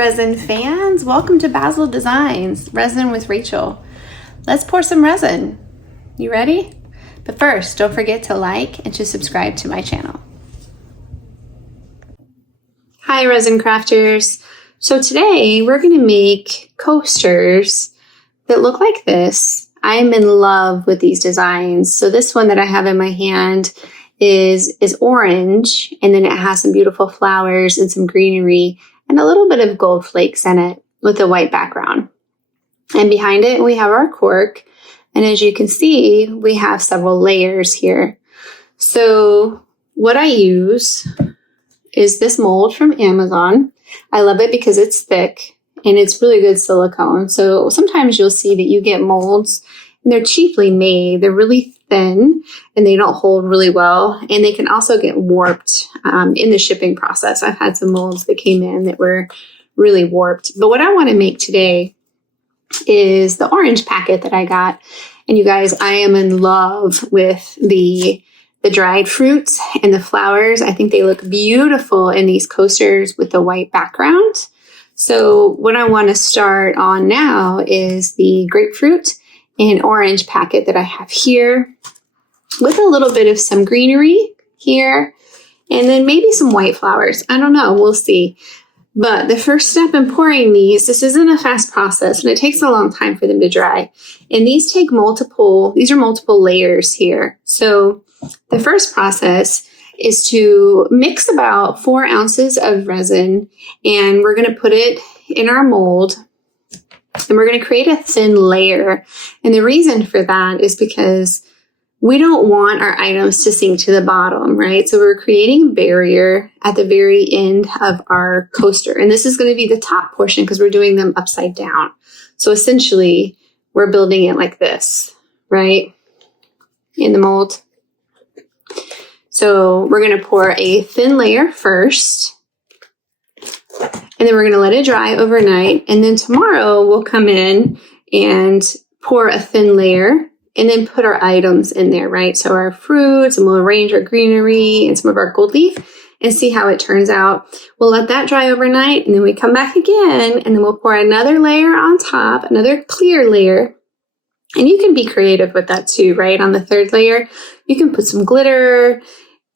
resin fans, welcome to Basil Designs, Resin with Rachel. Let's pour some resin. You ready? But first, don't forget to like and to subscribe to my channel. Hi resin crafters. So today we're going to make coasters that look like this. I'm in love with these designs. So this one that I have in my hand is orange, and then it has some beautiful flowers and some greenery and a little bit of gold flakes in it with a white background. And behind it, we have our cork. And as you can see, we have several layers here. So what I use is this mold from Amazon. I love it because it's thick and it's really good silicone. So sometimes you'll see that you get molds and they're cheaply made. They're really thin and they don't hold really well. And they can also get warped in the shipping process. I've had some molds that came in that were really warped. But what I want to make today is the orange packet that I got. And you guys, I am in love with the dried fruits and the flowers. I think they look beautiful in these coasters with the white background. So what I want to start on now is the grapefruit and orange packet that I have here with a little bit of some greenery here and then maybe some white flowers. I don't know. We'll see. But the first step in pouring these, this isn't a fast process and it takes a long time for them to dry. And these are multiple layers here. So the first process is to mix about 4 ounces of resin and we're going to put it in our mold. And we're going to create a thin layer. And the reason for that is because we don't want our items to sink to the bottom, right? So we're creating a barrier at the very end of our coaster. And this is going to be the top portion because we're doing them upside down. So essentially, we're building it like this, right? In the mold. So we're going to pour a thin layer first. And then we're going to let it dry overnight. And then tomorrow we'll come in and pour a thin layer and then put our items in there, right? So our fruits, and we'll arrange our greenery and some of our gold leaf and see how it turns out. We'll let that dry overnight and then we come back again and then we'll pour another layer on top, another clear layer. And you can be creative with that too, right? On the third layer, you can put some glitter.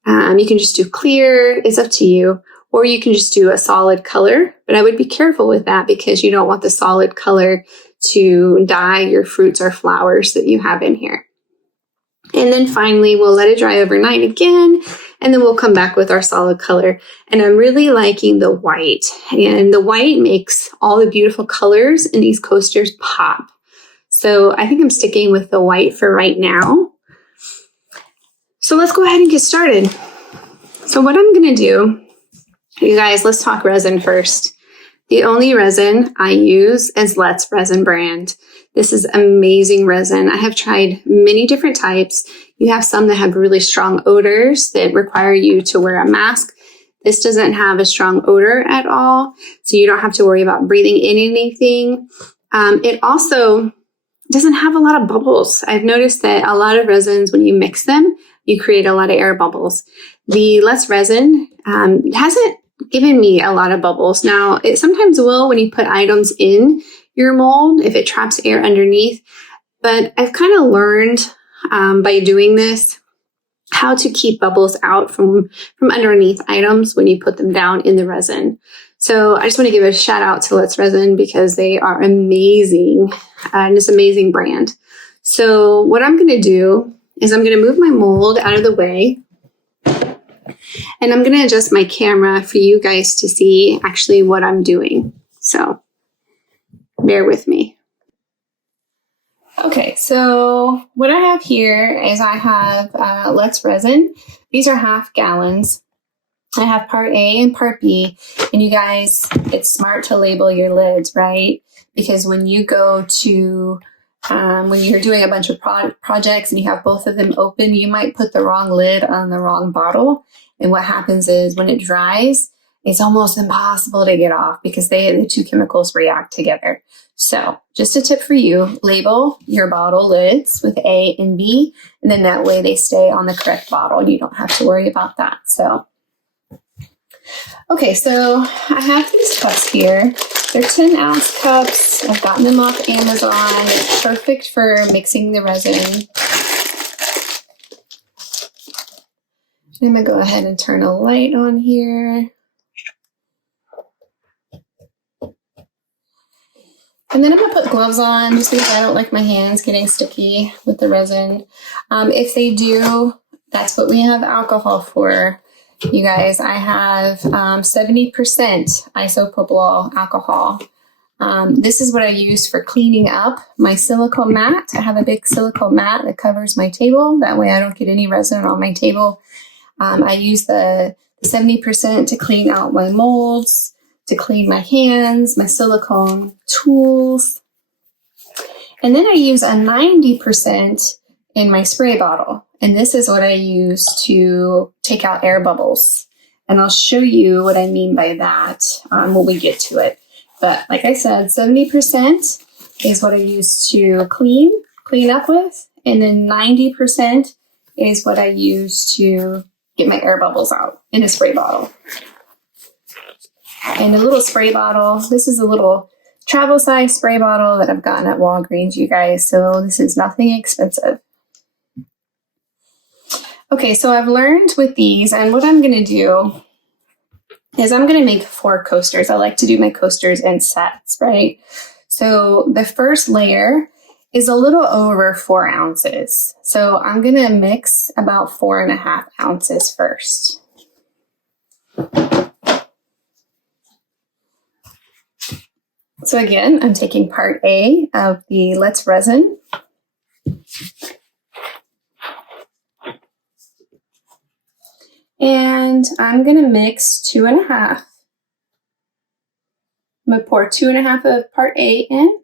You can just do clear. It's up to you. Or you can just do a solid color, but I would be careful with that because you don't want the solid color to dye your fruits or flowers that you have in here. And then finally, we'll let it dry overnight again, and then we'll come back with our solid color. And I'm really liking the white, and the white makes all the beautiful colors in these coasters pop. So I think I'm sticking with the white for right now. So let's go ahead and get started. So what I'm going to do, you guys, let's talk resin first. The only resin I use is Let's Resin brand. This is amazing resin. I have tried many different types. You have some that have really strong odors that require you to wear a mask. This doesn't have a strong odor at all, so you don't have to worry about breathing in anything. It also doesn't have a lot of bubbles. I've noticed that a lot of resins, when you mix them, you create a lot of air bubbles. The Let's Resin hasn't given me a lot of bubbles. Now, it sometimes will when you put items in your mold, if it traps air underneath. But I've kind of learned by doing this how to keep bubbles out from underneath items when you put them down in the resin. So I just want to give a shout out to Let's Resin because they are amazing and it's an amazing brand. So what I'm going to do is I'm going to move my mold out of the way. And I'm going to adjust my camera for you guys to see actually what I'm doing. So bear with me. Okay, so what I have here is I have Let's Resin. These are 1/2 gallons. I have part A and part B. And you guys, it's smart to label your lids, right? Because when you go to when you're doing a bunch of projects and you have both of them open, you might put the wrong lid on the wrong bottle. And what happens is when it dries, it's almost impossible to get off because the two chemicals react together. So just a tip for you, label your bottle lids with A and B, and then that way they stay on the correct bottle and you don't have to worry about that. So Okay, so I have these cups here. They're 10-ounce cups. I've gotten them off Amazon. It's perfect for mixing the resin. I'm going to go ahead and turn a light on here. And then I'm going to put gloves on just because I don't like my hands getting sticky with the resin. If they do, that's what we have alcohol for. You guys, I have 70% isopropyl alcohol. This is what I use for cleaning up my silicone mat. I have a big silicone mat that covers my table. That way I don't get any resin on my table. I use the 70% to clean out my molds, to clean my hands, my silicone tools. And then I use a 90% in my spray bottle. And this is what I use to take out air bubbles. And I'll show you what I mean by that when we get to it. But like I said, 70% is what I use to clean up with. And then 90% is what I use to get my air bubbles out in a spray bottle. And a little spray bottle, this is a little travel size spray bottle that I've gotten at Walgreens, you guys. So this is nothing expensive. Okay, so I've learned with these, and what I'm going to do is I'm going to make 4 coasters. I like to do my coasters in sets, right? So the first layer is a little over 4 ounces. So I'm going to mix about 4.5 ounces first. So again, I'm taking part A of the Let's Resin. And I'm going to mix 2.5. I'm going to pour 2.5 of part A in.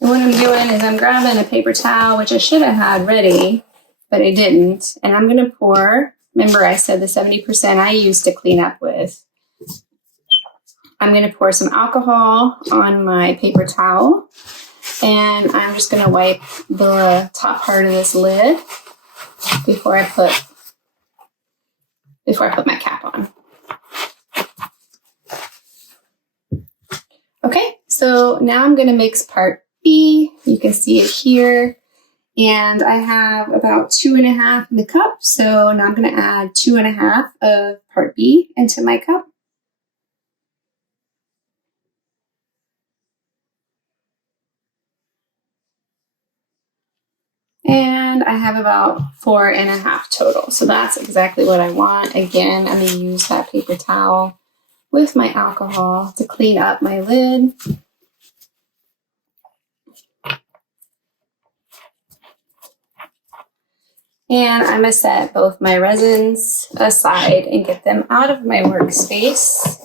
And what I'm doing is I'm grabbing a paper towel, which I should have had ready, but I didn't. And I'm going to pour, remember I said the 70% I used to clean up with. I'm going to pour some alcohol on my paper towel, and I'm just going to wipe the top part of this lid before I put my cap on. Okay, so now I'm going to mix part B. You can see it here, and I have about 2.5 in the cup. So now I'm going to add 2.5 of part B into my cup. And I have about 4.5 total. So that's exactly what I want. Again, I'm going to use that paper towel with my alcohol to clean up my lid. And I'm going to set both my resins aside and get them out of my workspace.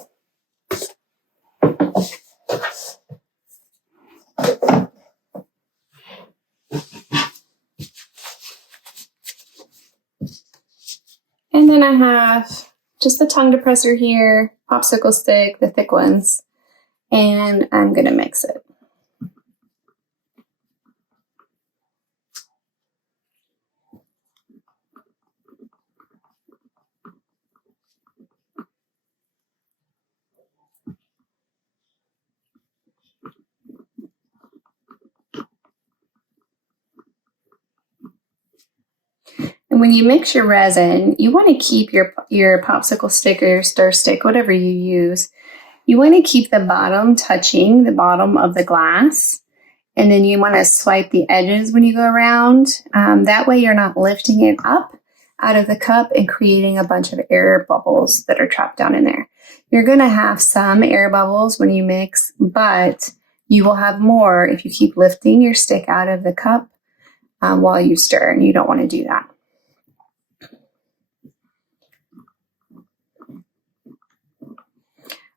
And then I have just the tongue depressor here, popsicle stick, the thick ones, and I'm going to mix it. And when you mix your resin, you want to keep your popsicle stick or your stir stick, whatever you use, you want to keep the bottom touching the bottom of the glass. And then you want to swipe the edges when you go around. That way you're not lifting it up out of the cup and creating a bunch of air bubbles that are trapped down in there. You're going to have some air bubbles when you mix, but you will have more if you keep lifting your stick out of the cup while you stir, and you don't want to do that.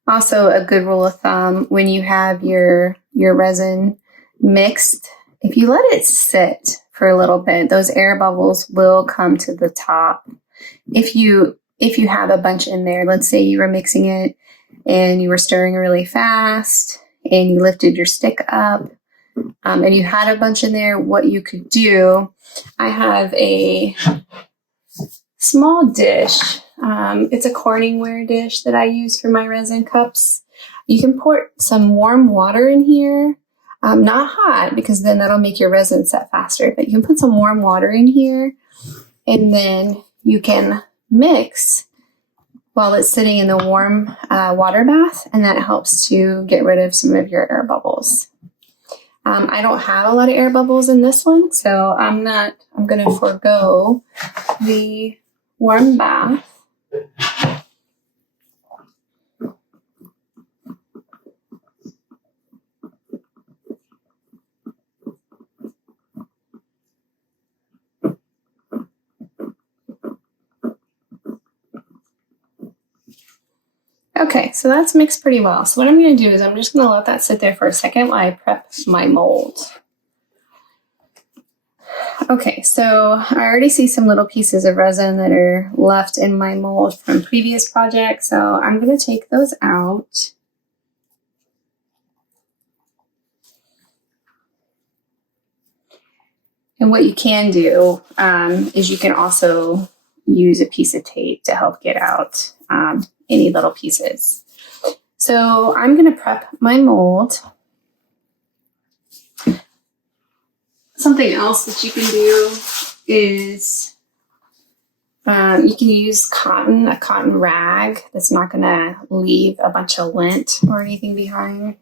Also, a good rule of thumb, when you have your resin mixed, if you let it sit for a little bit, those air bubbles will come to the top. If you have a bunch in there, let's say you were mixing it and you were stirring really fast and you lifted your stick up, and you had a bunch in there, what you could do, I have a small dish. It's a Corningware dish that I use for my resin cups. You can pour some warm water in here, not hot because then that'll make your resin set faster, but you can put some warm water in here and then you can mix while it's sitting in the warm water bath, and that helps to get rid of some of your air bubbles. I don't have a lot of air bubbles in this one, so I'm going to forego the warm bath. Okay, so that's mixed pretty well. So what I'm going to do is I'm just going to let that sit there for a second while I prep my mold. Okay, so I already see some little pieces of resin that are left in my mold from previous projects, so I'm going to take those out. And what you can do is you can also use a piece of tape to help get out any little pieces. So I'm going to prep my mold. Something else that you can do is you can use a cotton rag that's not going to leave a bunch of lint or anything behind.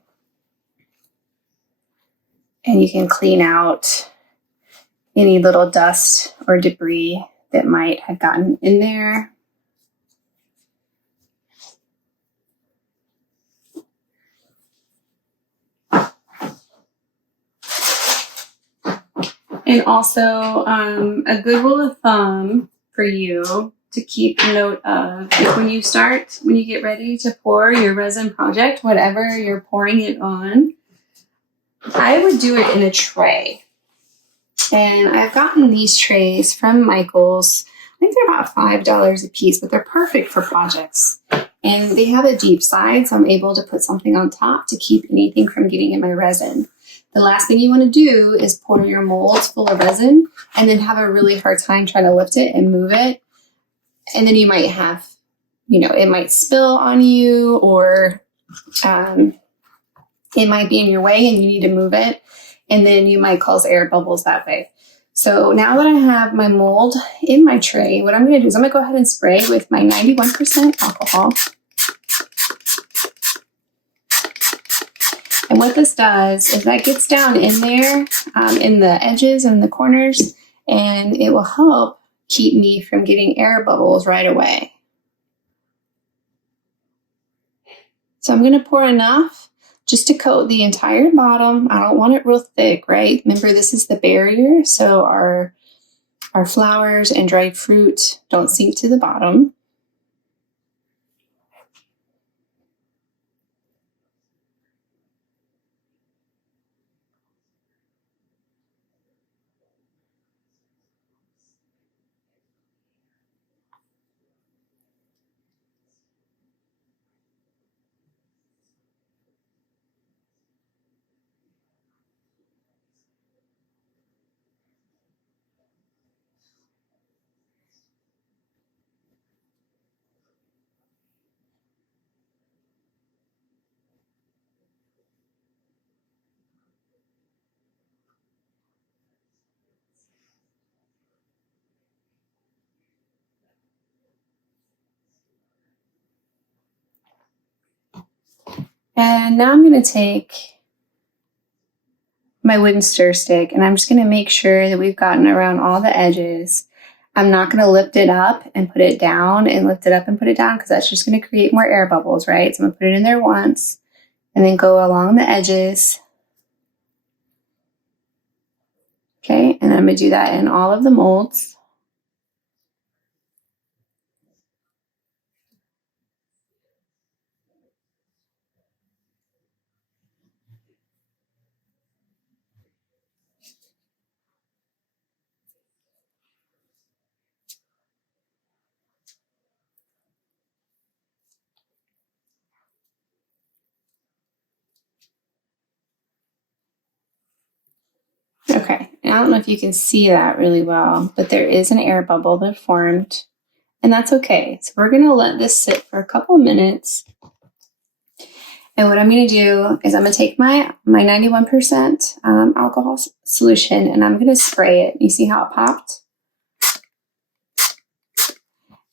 And you can clean out any little dust or debris that might have gotten in there. And also a good rule of thumb for you to keep note of is when you get ready to pour your resin project, whatever you're pouring it on, I would do it in a tray. And I've gotten these trays from Michael's. I think they're about $5 a piece, but they're perfect for projects. And they have a deep side, so I'm able to put something on top to keep anything from getting in my resin. The last thing you want to do is pour your molds full of resin and then have a really hard time trying to lift it and move it. And then you might have, it might spill on you, or it might be in your way and you need to move it. And then you might cause air bubbles that way. So now that I have my mold in my tray, what I'm going to do is I'm going to go ahead and spray with my 91% alcohol. And what this does is that gets down in there, in the edges and the corners, and it will help keep me from getting air bubbles right away. So I'm going to pour enough just to coat the entire bottom. I don't want it real thick, right? Remember, this is the barrier, so our flowers and dried fruit don't sink to the bottom. And now I'm going to take my wooden stir stick and I'm just going to make sure that we've gotten around all the edges. I'm not going to lift it up and put it down and lift it up and put it down because that's just going to create more air bubbles, right? So I'm going to put it in there once and then go along the edges. Okay, and I'm going to do that in all of the molds. I don't know if you can see that really well, but there is an air bubble that formed, and that's okay. So we're going to let this sit for a couple minutes. And what I'm going to do is I'm going to take my 91% alcohol solution, and I'm going to spray it. You see how it popped?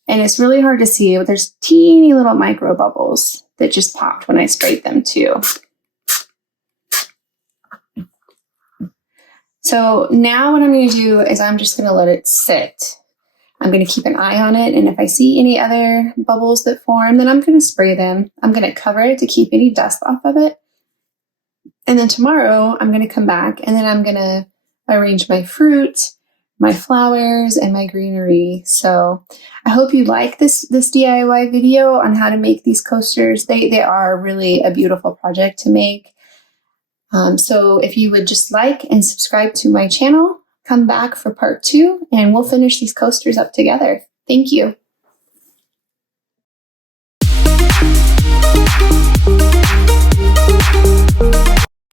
And it's really hard to see, but there's teeny little micro bubbles that just popped when I sprayed them too. So now what I'm going to do is I'm just going to let it sit. I'm going to keep an eye on it, and if I see any other bubbles that form, then I'm going to spray them. I'm going to cover it to keep any dust off of it. And then tomorrow I'm going to come back, and then I'm going to arrange my fruit, my flowers, and my greenery. So I hope you like this DIY video on how to make these coasters. They are really a beautiful project to make. So if you would just like and subscribe to my channel, come back for part 2, and we'll finish these coasters up together. Thank you.